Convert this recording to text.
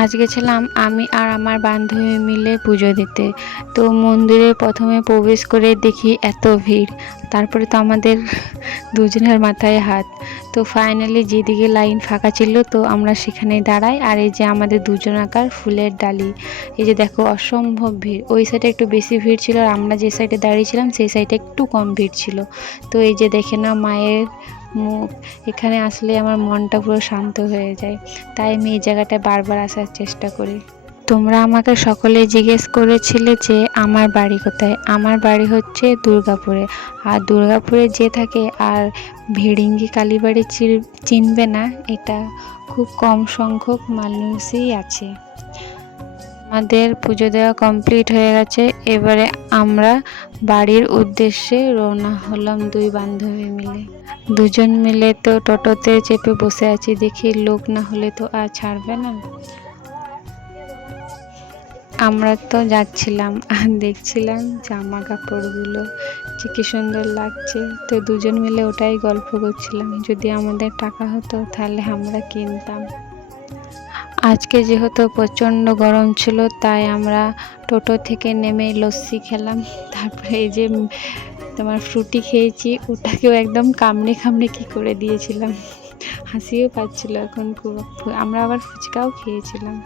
আজ গেছিলাম আমি আর আমার বান্ধবী মিলে পুজো দিতে। তো মন্দিরে প্রথমে প্রবেশ করে দেখি এত ভিড়, তারপরে তো আমাদের দুজনের মাথায় হাত। তো ফাইনালি যেদিকে লাইন ফাঁকা ছিল তো আমরা সেখানে দাঁড়াই। আর এই যে আমাদের দুজনাকার ফুলের ডালি, এই যে দেখো অসম্ভব ভিড়। ওই সাইডে একটু বেশি ভিড় ছিল আর আমরা যে সাইডে দাঁড়িয়েছিলাম সেই সাইডে একটু কম ভিড় ছিল। তো এই যে দেখে না মায়ের মুখ, এখানে আসলে আমার মনটা পুরো শান্ত হয়ে যায়। তাই আমি এই জায়গাটায় বারবার আসার চেষ্টা করি। তোমরা আমাকে সকলে জিজ্ঞেস করেছিলে যে আমার বাড়ি কোথায়। আমার বাড়ি হচ্ছে দুর্গাপুরে। আর দুর্গাপুরে যে থাকে আর ভিড়িঙ্গি কালীবাড়ি চিনবে না, এটা খুব কম সংখ্যক মানুষই আছে। আমাদের পুজো দেওয়া কমপ্লিট হয়ে গেছে। এবারে আমরা বাড়ির উদ্দেশ্যে রওনা হলাম দুই বান্ধবী মিলে। দুজন মিলে তো টোটোতে চেপে বসে আছি, দেখি লোক না হলে তো আর ছাড়বে না। আমরা তো যাচ্ছিলাম আর দেখছিলাম জামা কাপড়গুলো যে কি সুন্দর লাগছে। তো দুজন মিলে ওটাই গল্প করছিলাম, যদি আমাদের টাকা হতো তাহলে আমরা কিনতাম। আজকে যেহেতু প্রচণ্ড গরম ছিল তাই আমরা টোটো থেকে নেমে লস্যি খেলাম। তারপরে এই যে তোমার ফ্রুটি খেয়েছি, ওটাকেও একদম কামড়ে কামড়ে কী করে দিয়েছিলাম, হাসিও পাচ্ছিল এখন খুব। আমরা আবার ফুচকাও খেয়েছিলাম।